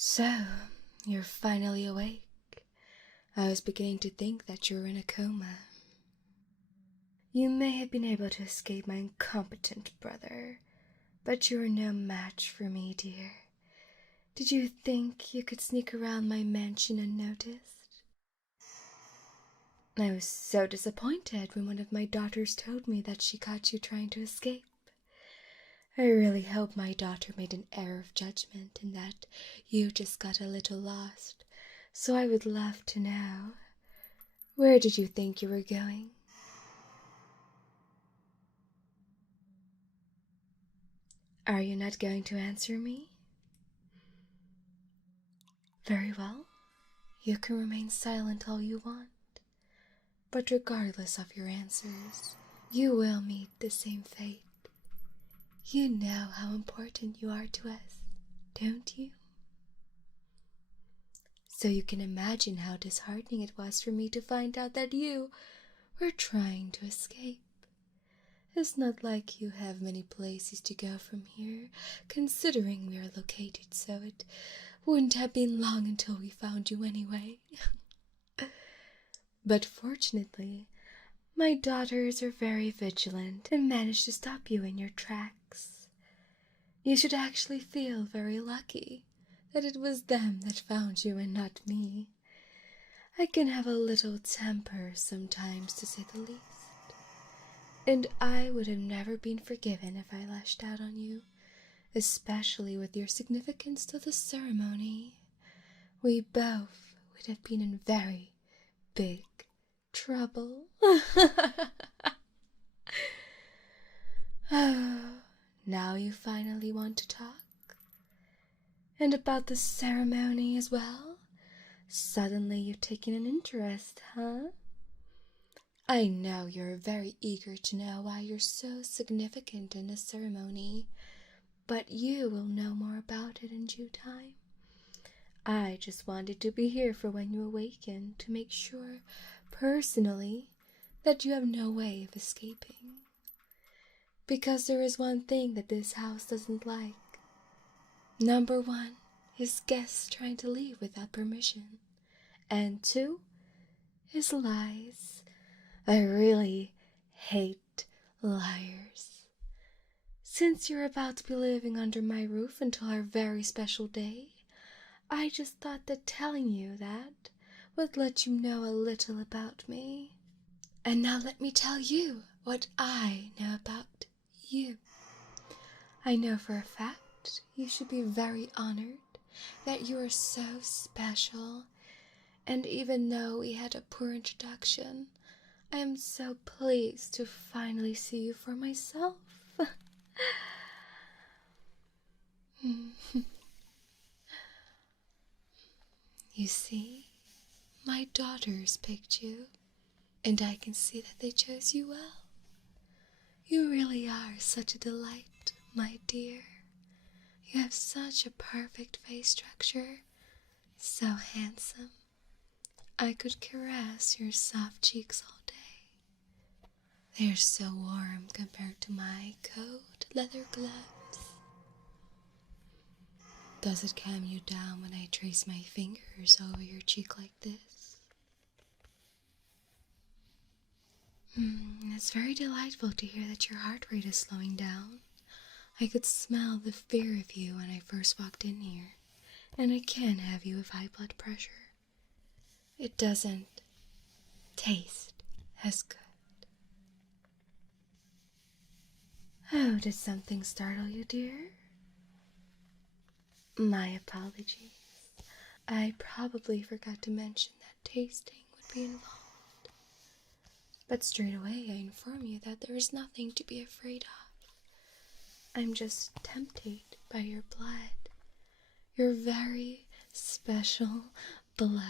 So, you're finally awake. I was beginning to think that you were in a coma. You may have been able to escape my incompetent brother, but you are no match for me, dear. Did you think you could sneak around my mansion unnoticed? I was so disappointed when one of my daughters told me that she caught you trying to escape. I really hope my daughter made an error of judgment and that you just got a little lost, so I would love to know. Where did you think you were going? Are you not going to answer me? Very well. You can remain silent all you want. But regardless of your answers, you will meet the same fate. You know how important you are to us, don't you? So you can imagine how disheartening it was for me to find out that you were trying to escape. It's not like you have many places to go from here, considering we are located, so it wouldn't have been long until we found you anyway. But fortunately, my daughters are very vigilant and managed to stop you in your tracks. You should actually feel very lucky that it was them that found you and not me. I can have a little temper sometimes, to say the least. And I would have never been forgiven if I lashed out on you, especially with your significance to the ceremony. We both would have been in very big trouble. Oh, now you finally want to talk? And about the ceremony as well? Suddenly you've taken an interest, huh? I know you're very eager to know why you're so significant in the ceremony, but you will know more about it in due time. I just wanted to be here for when you awaken to make sure, personally, that you have no way of escaping. Because there is one thing that this house doesn't like. Number one is guests trying to leave without permission. And two is lies. I really hate liars. Since you're about to be living under my roof until our very special day, I just thought that telling you that would let you know a little about me. And now let me tell you what I know about you. I know for a fact you should be very honored that you are so special, and even though we had a poor introduction, I am so pleased to finally see you for myself. You see, my daughters picked you, and I can see that they chose you well. You really are such a delight, my dear. You have such a perfect face structure, so handsome. I could caress your soft cheeks all day. They're so warm compared to my coat leather gloves. Does it calm you down when I trace my fingers over your cheek like this? It's very delightful to hear that your heart rate is slowing down. I could smell the fear of you when I first walked in here, and I can have you with high blood pressure. It doesn't taste as good. Oh, did something startle you, dear? My apologies. I probably forgot to mention that tasting would be involved. But straight away I inform you that there is nothing to be afraid of. I'm just tempted by your blood. Your very special blood.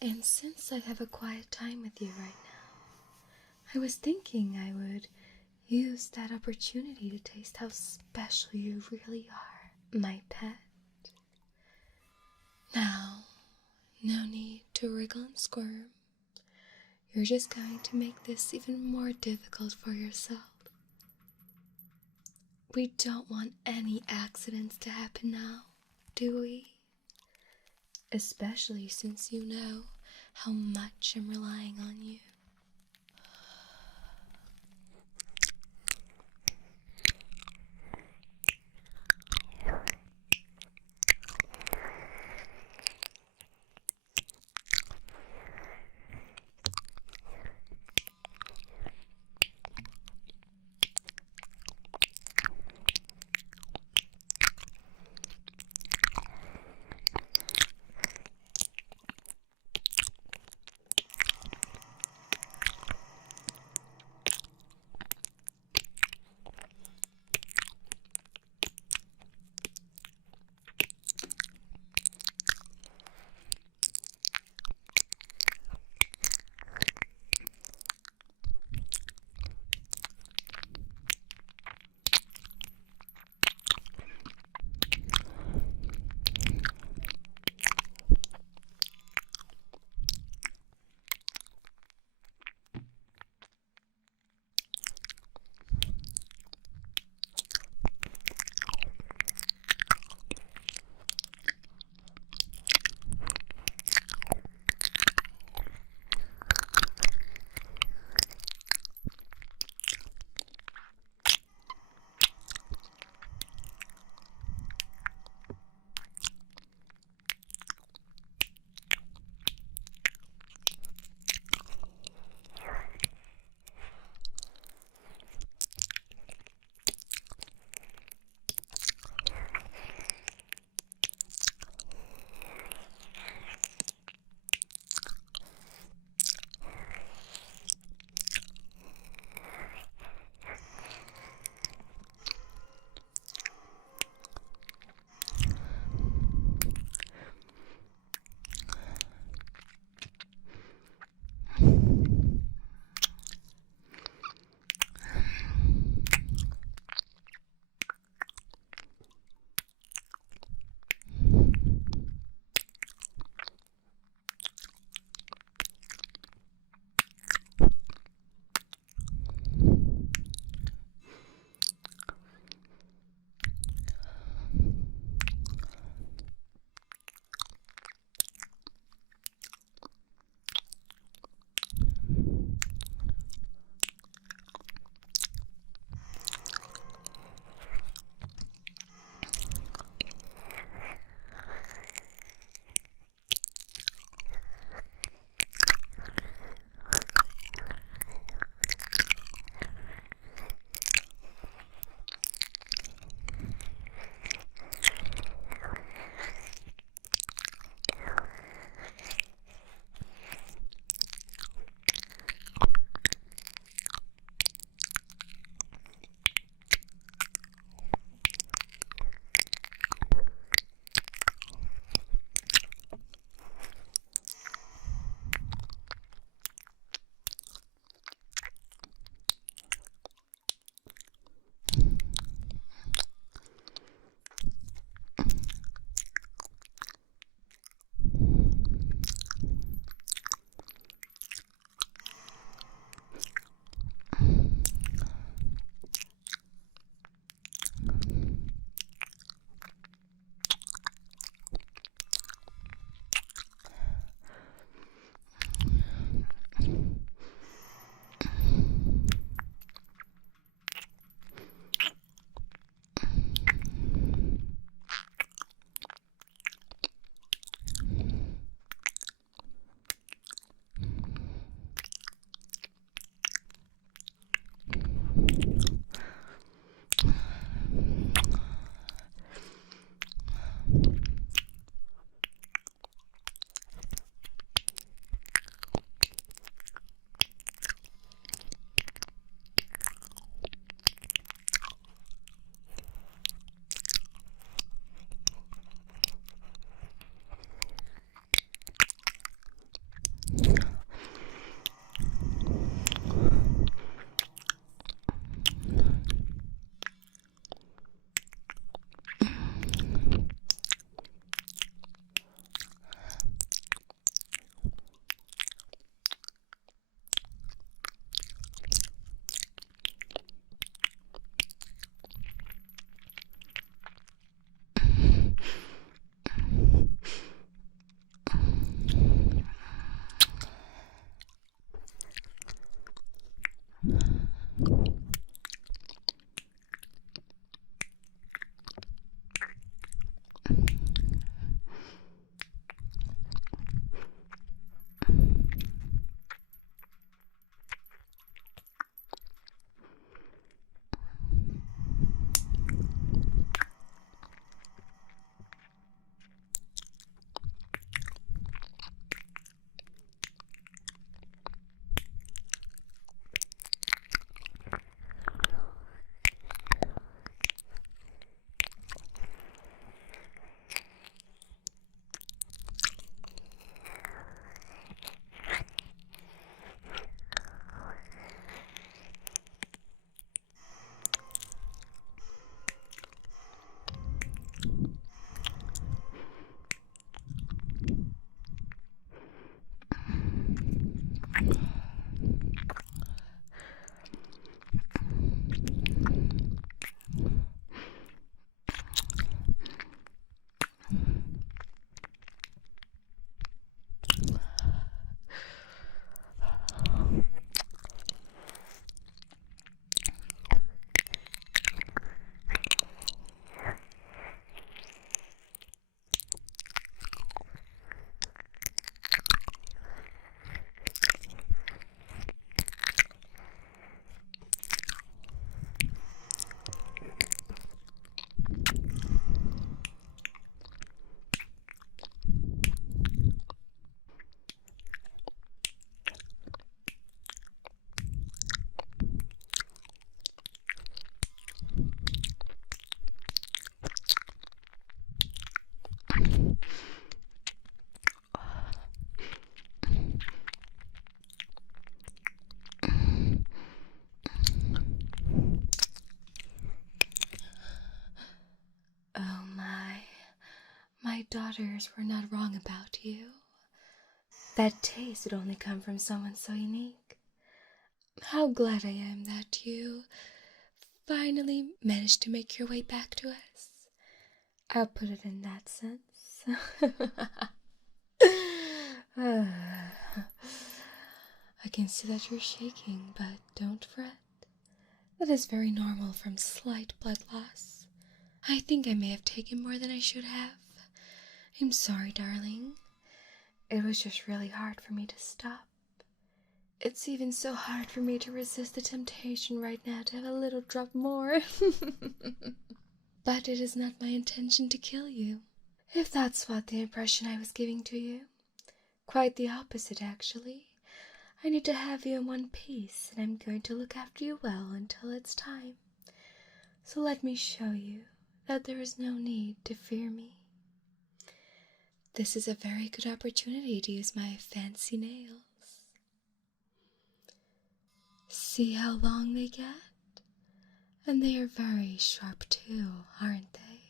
And since I have a quiet time with you right now, I was thinking I would use that opportunity to taste how special you really are, my pet. Now, no need to wriggle and squirm. You're just going to make this even more difficult for yourself. We don't want any accidents to happen now, do we? Especially since you know how much I'm relying on you. daughters were not wrong about you. That taste would only come from someone so unique. How glad I am that you finally managed to make your way back to us. I'll put it in that sense. I can see that you're shaking, but don't fret. That is very normal from slight blood loss. I think I may have taken more than I should have. I'm sorry, darling. It was just really hard for me to stop. It's even so hard for me to resist the temptation right now to have a little drop more. But it is not my intention to kill you, if that's what the impression I was giving to you. Quite the opposite, actually. I need to have you in one piece, and I'm going to look after you well until it's time. So let me show you that there is no need to fear me. This is a very good opportunity to use my fancy nails. See how long they get? And they are very sharp too, aren't they?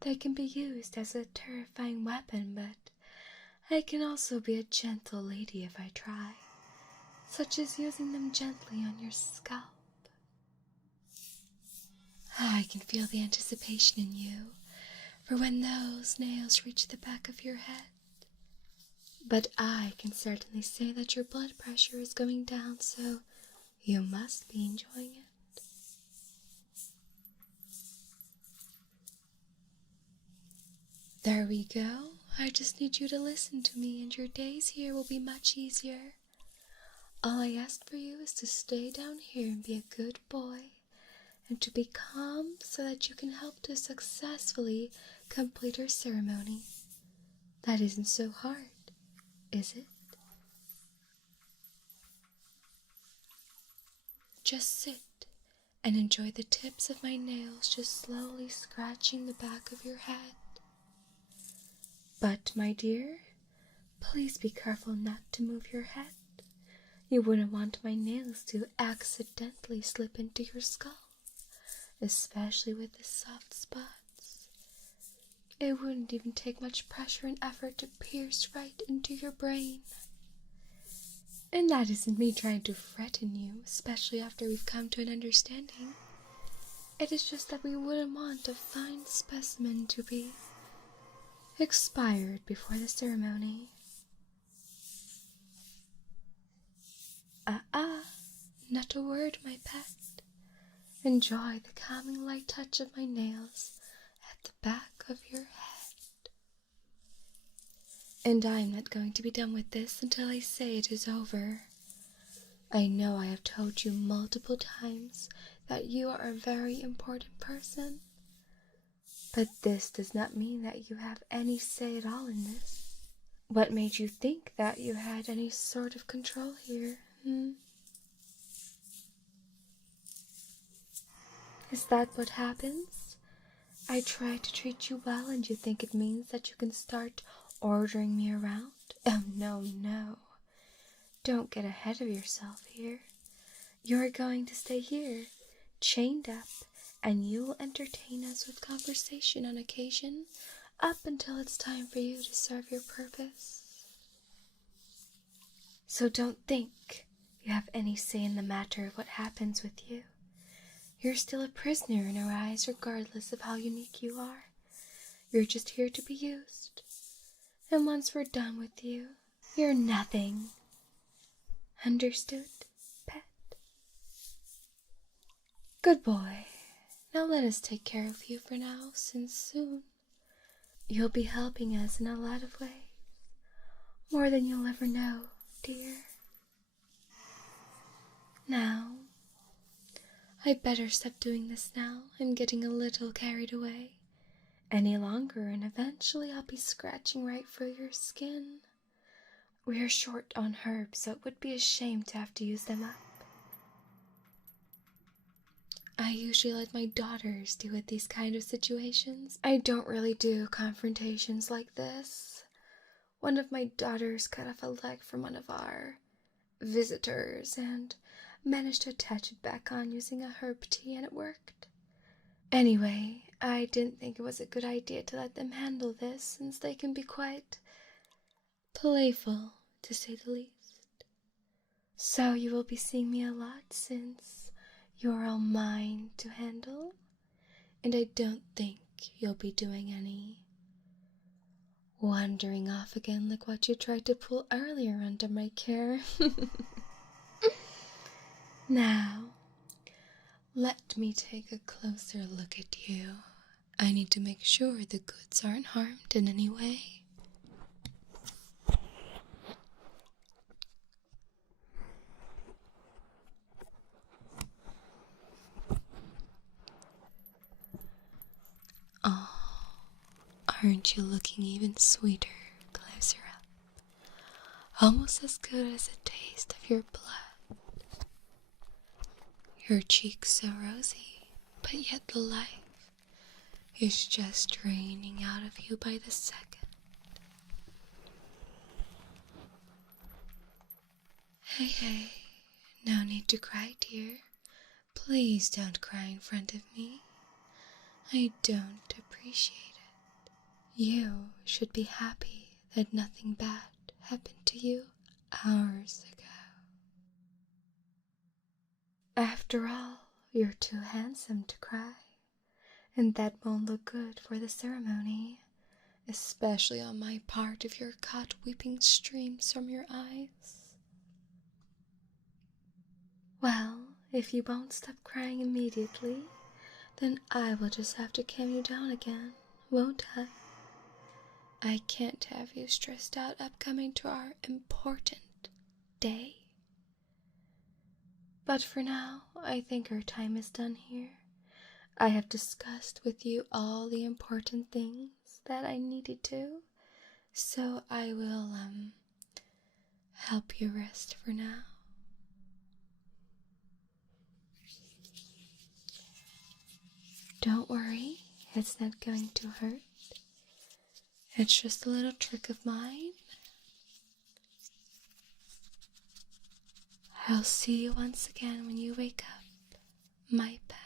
They can be used as a terrifying weapon, but I can also be a gentle lady if I try, such as using them gently on your scalp. I can feel the anticipation in you for when those nails reach the back of your head. But I can certainly say that your blood pressure is going down, so you must be enjoying it. There we go. I just need you to listen to me, and your days here will be much easier. All I ask for you is to stay down here and be a good boy, and to be calm so that you can help to successfully complete our ceremony. That isn't so hard, is it? Just sit and enjoy the tips of my nails just slowly scratching the back of your head. But, my dear, please be careful not to move your head. You wouldn't want my nails to accidentally slip into your skull, especially with the soft spots. It wouldn't even take much pressure and effort to pierce right into your brain. And that isn't me trying to threaten you, especially after we've come to an understanding. It is just that we wouldn't want a fine specimen to be expired before the ceremony. Not a word, my pet. Enjoy the calming light touch of my nails at the back of your head. And I'm not going to be done with this until I say it is over. I know I have told you multiple times that you are a very important person, but this does not mean that you have any say at all in this. What made you think that you had any sort of control here, Is that what happens? I try to treat you well and you think it means that you can start ordering me around? Oh, no, no. Don't get ahead of yourself here. You're going to stay here, chained up, and you will entertain us with conversation on occasion, up until it's time for you to serve your purpose. So don't think you have any say in the matter of what happens with you. You're still a prisoner in our eyes regardless of how unique you are. You're just here to be used. And once we're done with you, you're nothing. Understood, pet? Good boy. Now let us take care of you for now, since soon you'll be helping us in a lot of ways. More than you'll ever know, dear. Now, I'd better stop doing this now. I'm getting a little carried away any longer, and eventually I'll be scratching right through your skin. We're short on herbs, so it would be a shame to have to use them up. I usually let my daughters deal with these kind of situations. I don't really do confrontations like this. One of my daughters cut off a leg from one of our visitors and managed to attach it back on using a herb tea, and it worked. Anyway, I didn't think it was a good idea to let them handle this since they can be quite playful, to say the least. So you will be seeing me a lot since you're all mine to handle, and I don't think you'll be doing any wandering off again like what you tried to pull earlier under my care. Now, let me take a closer look at you. I need to make sure the goods aren't harmed in any way. Oh, aren't you looking even sweeter closer up? Almost as good as a taste of your blood. Your cheeks so rosy, but yet the life is just draining out of you by the second. Hey, no need to cry, dear. Please don't cry in front of me. I don't appreciate it. You should be happy that nothing bad happened to you hours ago. After all, you're too handsome to cry, and that won't look good for the ceremony, especially on my part if you're caught weeping streams from your eyes. Well, if you won't stop crying immediately, then I will just have to calm you down again, won't I? I can't have you stressed out upcoming to our important day. But for now, I think our time is done here. I have discussed with you all the important things that I needed to, so I will, help you rest for now. Don't worry, it's not going to hurt. It's just a little trick of mine. I'll see you once again when you wake up, my pet.